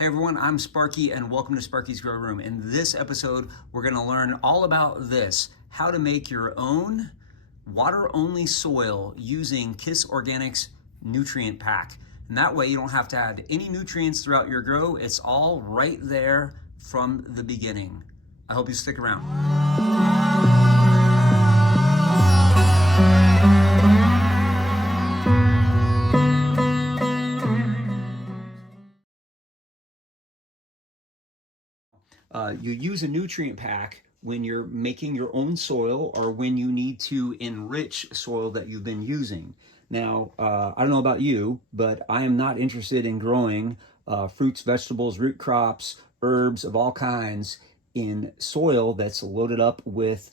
Hey everyone, I'm Sparky and welcome to Sparky's Grow Room. In this episode, we're going to learn all about this, how to make your own water-only soil using KISOrganics Nutrient Pack. And that way you don't have to add any nutrients throughout your grow. It's all right there from the beginning. I hope you stick around. You use a nutrient pack when you're making your own soil or when you need to enrich soil that you've been using. Now, I don't know about you, but I am not interested in growing fruits, vegetables, root crops, herbs of all kinds in soil that's loaded up with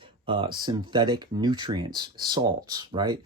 synthetic nutrients, salts, right?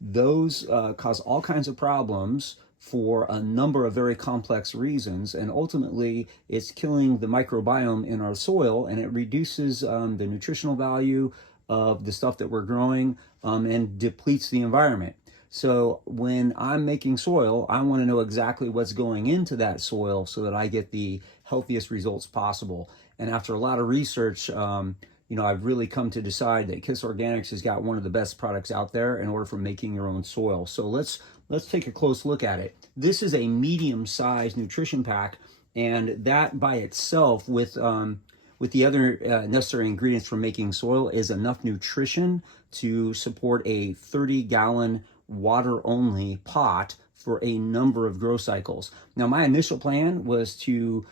Those cause all kinds of problems for a number of very complex reasons, and ultimately it's killing the microbiome in our soil, and it reduces the nutritional value of the stuff that we're growing and depletes the environment. So when I'm making soil, I want to know exactly what's going into that soil so that I get the healthiest results possible. And after a lot of research, I've really come to decide that KISOrganics has got one of the best products out there in order for making your own soil. So let's take a close look at it. This is a medium-sized nutrition pack, and that by itself, with the other necessary ingredients for making soil, is enough nutrition to support a 30-gallon water-only pot for a number of grow cycles. Now, my initial plan was to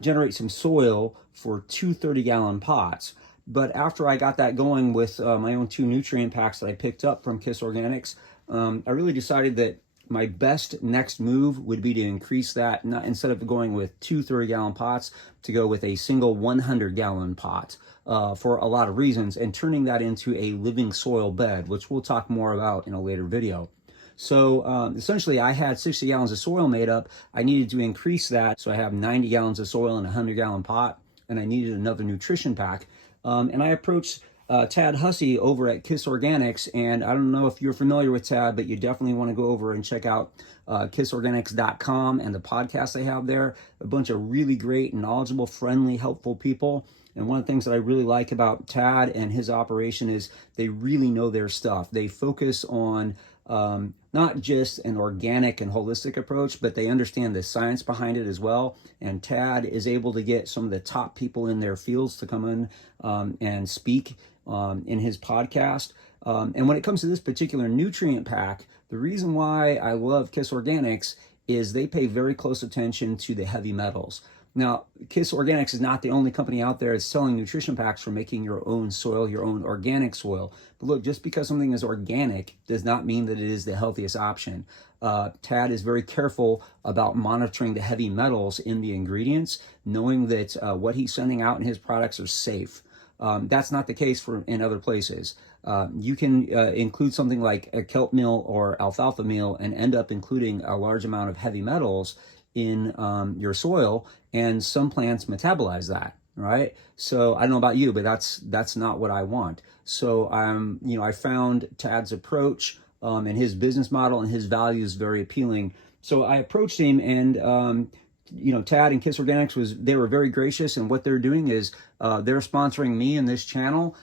generate some soil for two 30-gallon pots. But after I got that going with my own two nutrient packs that I picked up from KISOrganics, I really decided that my best next move would be to increase that, instead of going with two 30-gallon pots, to go with a single 100-gallon pot for a lot of reasons, and turning that into a living soil bed, which we'll talk more about in a later video. So essentially, I had 60 gallons of soil made up. I needed to increase that, so I have 90 gallons of soil in a 100-gallon pot, and I needed another nutrition pack. And I approached Tad Hussey over at KISOrganics, and I don't know if you're familiar with Tad, but you definitely want to go over and check out KISOrganics.com and the podcast they have there. A bunch of really great, knowledgeable, friendly, helpful people. And one of the things that I really like about Tad and his operation is they really know their stuff. They focus on not just an organic and holistic approach, but they understand the science behind it as well. And Tad is able to get some of the top people in their fields to come in and speak in his podcast. And when it comes to this particular nutrient pack, the reason why I love KISOrganics is they pay very close attention to the heavy metals. Now, KISOrganics is not the only company out there that's selling nutrition packs for making your own soil, your own organic soil. But look, just because something is organic does not mean that it is the healthiest option. Tad is very careful about monitoring the heavy metals in the ingredients, knowing that what he's sending out in his products are safe. That's not the case in other places. You can include something like a kelp meal or alfalfa meal and end up including a large amount of heavy metals in your soil, and some plants metabolize that, right? So I don't know about you, but that's not what I want. So I found Tad's approach and his business model and his values very appealing. So I approached him, and Tad and KISOrganics they were very gracious, and what they're doing is they're sponsoring me and this channel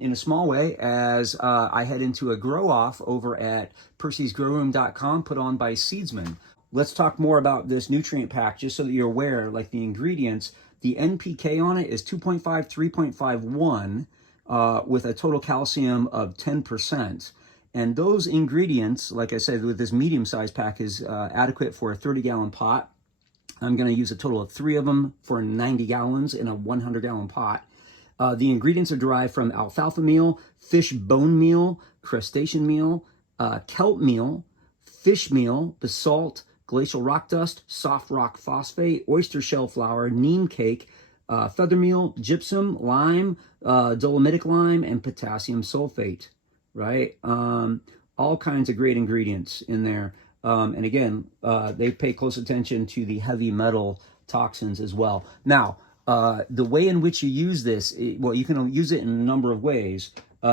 in a small way as I head into a grow off over at percysgrowroom.com put on by Seedsman. Let's talk more about this nutrient pack just so that you're aware, like the ingredients. The NPK on it is 2.5, 3.51 with a total calcium of 10%. And those ingredients, like I said, with this medium-sized pack is adequate for a 30-gallon pot. I'm going to use a total of 3 of them for 90 gallons in a 100-gallon pot. The ingredients are derived from alfalfa meal, fish bone meal, crustacean meal, kelp meal, fish meal, basalt, glacial rock dust, soft rock phosphate, oyster shell flour, neem cake, feather meal, gypsum, lime, dolomitic lime, and potassium sulfate, right? All kinds of great ingredients in there. And again, they pay close attention to the heavy metal toxins as well. Now, the way in which you use this, you can use it in a number of ways.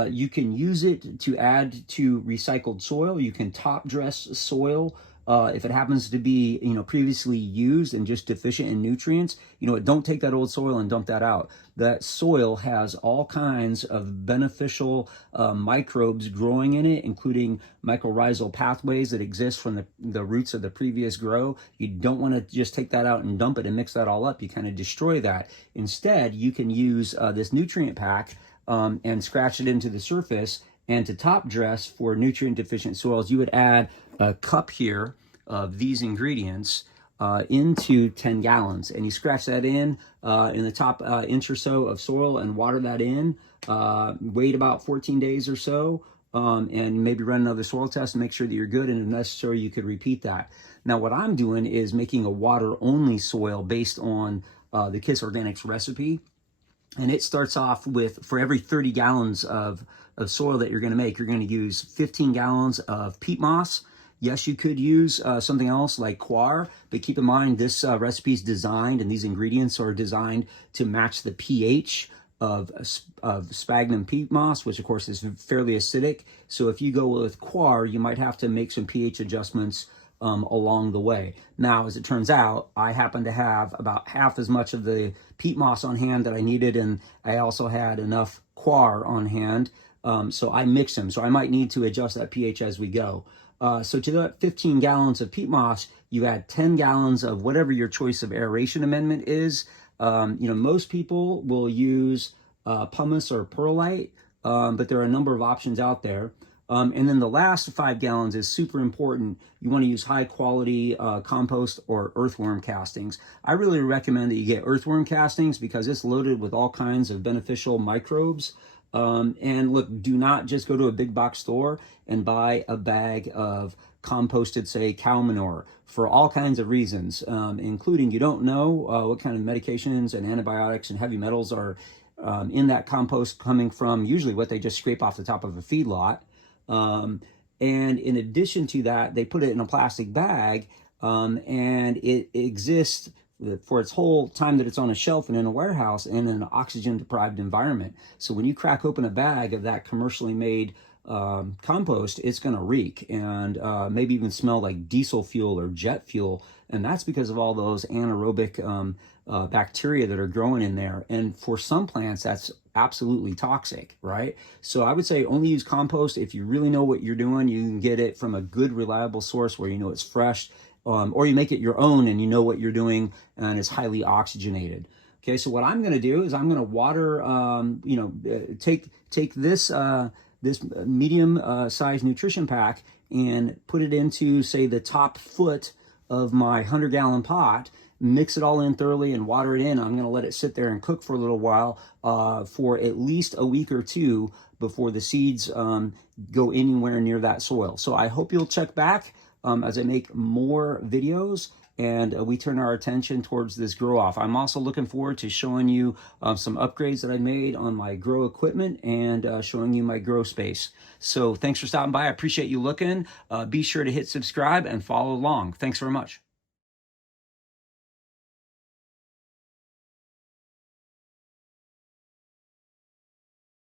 You can use it to add to recycled soil. You can top dress soil If it happens to be, previously used and just deficient in nutrients, don't take that old soil and dump that out. That soil has all kinds of beneficial microbes growing in it, including mycorrhizal pathways that exist from the roots of the previous grow. You don't want to just take that out and dump it and mix that all up. You kind of destroy that. Instead, you can use this nutrient pack and scratch it into the surface. And to top dress for nutrient deficient soils, you would add a cup here of these ingredients into 10 gallons. And you scratch that in the top inch or so of soil and water that in. Wait about 14 days or so and maybe run another soil test and make sure that you're good. And if necessary, you could repeat that. Now, what I'm doing is making a water-only soil based on the KISOrganics recipe. And it starts off with, for every 30 gallons of soil that you're going to make, you're going to use 15 gallons of peat moss. Yes, you could use something else like coir, but keep in mind this recipe is designed, and these ingredients are designed to match the pH of sphagnum peat moss, which of course is fairly acidic. So if you go with coir, you might have to make some pH adjustments along the way. Now, as it turns out, I happen to have about half as much of the peat moss on hand that I needed, and I also had enough coir on hand, so I mix them. So I might need to adjust that pH as we go. So to that 15 gallons of peat moss, you add 10 gallons of whatever your choice of aeration amendment is. Most people will use pumice or perlite, but there are a number of options out there. And then the last 5 gallons is super important. You want to use high quality compost or earthworm castings. I really recommend that you get earthworm castings because it's loaded with all kinds of beneficial microbes. And look, do not just go to a big box store and buy a bag of composted, say, cow manure for all kinds of reasons, including you don't know what kind of medications and antibiotics and heavy metals are in that compost coming from usually what they just scrape off the top of a feedlot. And in addition to that, they put it in a plastic bag, and it exists for its whole time that it's on a shelf and in a warehouse in an oxygen deprived environment. So when you crack open a bag of that commercially made compost, it's going to reek and maybe even smell like diesel fuel or jet fuel. And that's because of all those anaerobic bacteria that are growing in there. And for some plants, that's absolutely toxic, right? So I would say only use compost if you really know what you're doing. You can get it from a good, reliable source where you know it's fresh, or you make it your own and you know what you're doing and it's highly oxygenated. Okay, so what I'm going to do is I'm going to water, take this this medium size nutrition pack and put it into, say, the top foot of my 100-gallon pot, mix it all in thoroughly and water it in. I'm going to let it sit there and cook for a little while for at least a week or two before the seeds go anywhere near that soil. So I hope you'll check back as I make more videos and we turn our attention towards this grow off. I'm also looking forward to showing you some upgrades that I made on my grow equipment and showing you my grow space. So thanks for stopping by. I appreciate you looking. Be sure to hit subscribe and follow along. Thanks very much.